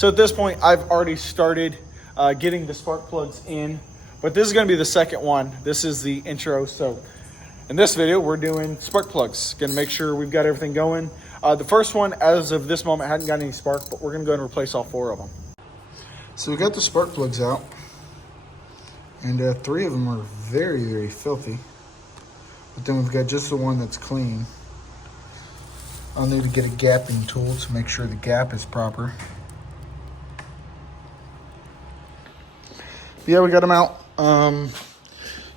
So at this point, I've already started getting the spark plugs in, but this is going to be the second one. This is the intro. So in this video, we're doing spark plugs. Going to make sure we've got everything going. The first one, as of this moment, hadn't got any spark, but we're going to go and replace all 4 of them. So we got the spark plugs out, and 3 of them are very, very filthy. But then we've got just the one that's clean. I'll need to get a gapping tool to make sure the gap is proper. Yeah, we got them out.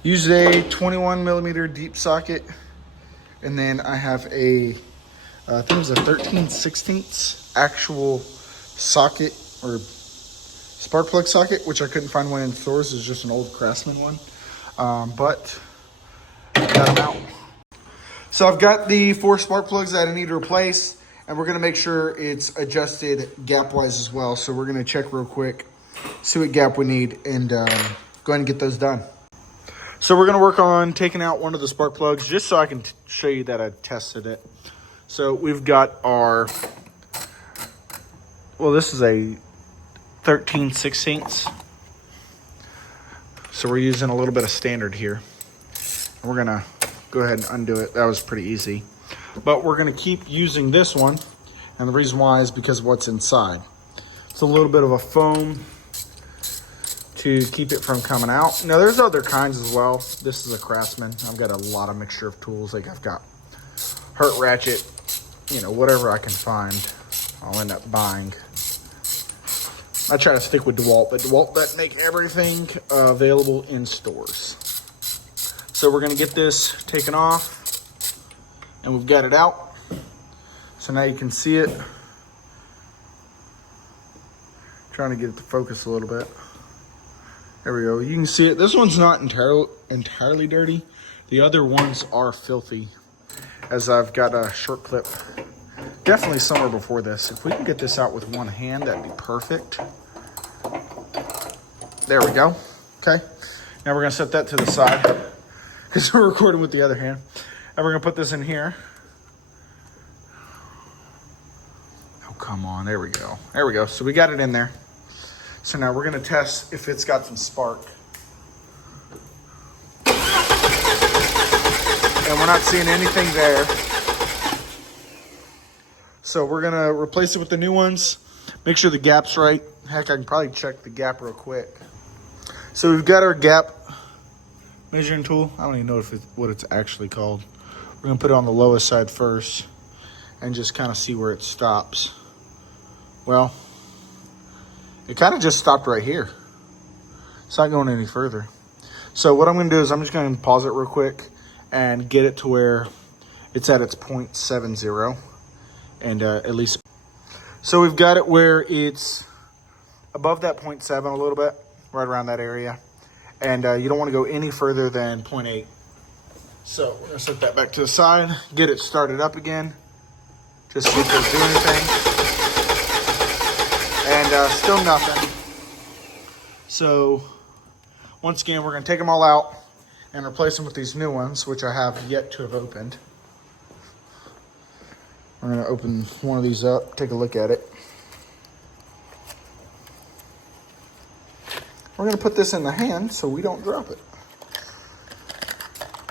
Used a 21 millimeter deep socket, and then I have a I think it was a 13/16 actual socket or spark plug socket, which I couldn't find one in stores. It's just an old Craftsman one, but got them out. So I've got the 4 spark plugs that I need to replace, and we're gonna make sure it's adjusted gap wise as well. So we're gonna check real quick, see what gap we need, and go ahead and get those done. So we're gonna work on taking out one of the spark plugs just so I can show you that I tested it. So we've got our, well, this is a 13/16. So we're using a little bit of standard here. And we're gonna go ahead and undo it. That was pretty easy. But we're gonna keep using this one. And the reason why is because of what's inside. It's a little bit of a foam to keep it from coming out. Now there's other kinds as well. This is a Craftsman. I've got a lot of mixture of tools. Like I've got Hurt Ratchet, you know, whatever I can find, I'll end up buying. I try to stick with DeWalt, but DeWalt doesn't make everything available in stores. So we're gonna get this taken off, and we've got it out. So now you can see it. Trying to get it to focus a little bit. There we go. You can see it. This one's not entirely dirty. The other ones are filthy, as I've got a short clip. Definitely somewhere before this. If we can get this out with one hand, that'd be perfect. There we go. Okay. Now we're gonna set that to the side because we're recording with the other hand. And we're gonna put this in here. Oh, come on. There we go. There we go. So we got it in there. So now we're gonna test if it's got some spark. And we're not seeing anything there. So we're gonna replace it with the new ones. Make sure the gap's right. Heck, I can probably check the gap real quick. So we've got our gap measuring tool. I don't even know what it's actually called. We're gonna put it on the lowest side first and just kind of see where it stops. Well, it kind of just stopped right here. It's not going any further. So what I'm gonna do is I'm just gonna pause it real quick and get it to where it's at its 0.70, and at least. So we've got it where it's above that 0.7 a little bit, right around that area. And you don't want to go any further than 0.8. So we're gonna set that back to the side, get it started up again, just see if it'll do anything. And still nothing. So once again, we're gonna take them all out and replace them with these new ones, which I have yet to have opened. We're gonna open one of these up, take a look at it. We're gonna put this in the hand so we don't drop it.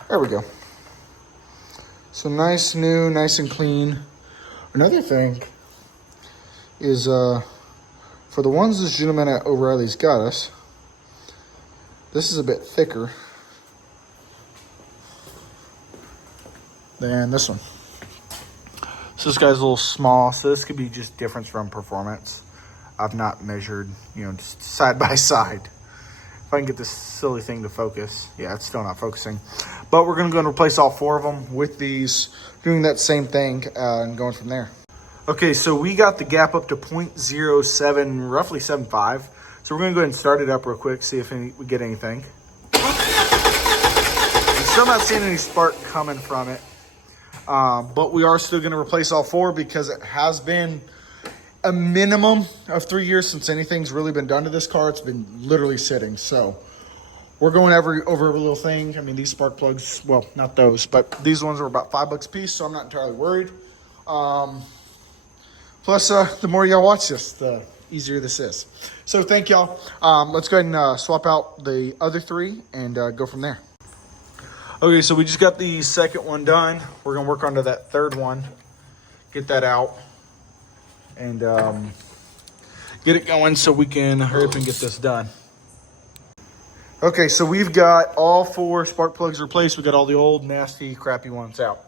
There we go. So nice, new, nice and clean. Another thing is for the ones this gentleman at O'Reilly's got us, this is a bit thicker than this one. So this guy's a little small, so this could be just difference from performance. I've not measured, you know, just side by side. If I can get this silly thing to focus. Yeah, it's still not focusing. But we're gonna go and replace all 4 of them with these, doing that same thing and going from there. Okay, so we got the gap up to 0.07, roughly 7.5. So we're gonna go ahead and start it up real quick, see if we get anything. I'm still not seeing any spark coming from it. But we are still going to replace all 4 because it has been a minimum of 3 years since anything's really been done to this car. It's been literally sitting. So we're going over every little thing. I mean, these spark plugs, well, not those, but these ones are about $5 a piece, so I'm not entirely worried. Plus, the more y'all watch this, the easier this is. So thank y'all. Let's go ahead and swap out the other 3 and go from there. Okay, so we just got the second one done. We're gonna work onto that third one, get that out, and get it going so we can hurry up and get this done. Okay, so we've got all 4 spark plugs replaced. We got all the old, nasty, crappy ones out.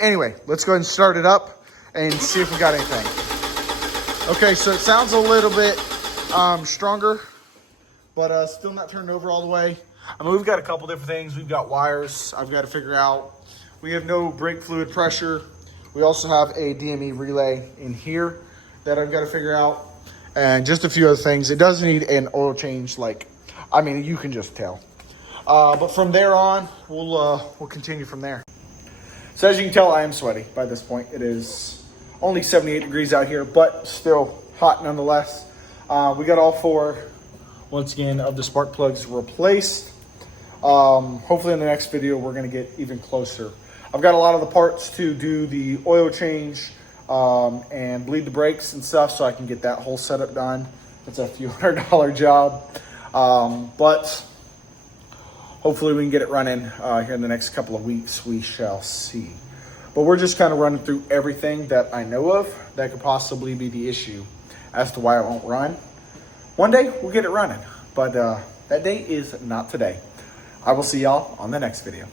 Anyway, let's go ahead and start it up and see if we got anything. Okay, so it sounds a little bit stronger, but still not turned over all the way. I mean, we've got a couple different things. We've got wires I've got to figure out. We have no brake fluid pressure. We also have a DME relay in here that I've got to figure out. And just a few other things. It does need an oil change, I mean, you can just tell. But from there on, we'll continue from there. So as you can tell, I am sweaty by this point. It is only 78 degrees out here, but still hot nonetheless. We got all 4, once again, of the spark plugs replaced. Hopefully in the next video, we're gonna get even closer. I've got a lot of the parts to do the oil change and bleed the brakes and stuff, so I can get that whole setup done. It's a few $100 job. But hopefully we can get it running here in the next couple of weeks. We shall see. But we're just kind of running through everything that I know of that could possibly be the issue as to why it won't run. One day we'll get it running, but that day is not today. I will see y'all on the next video.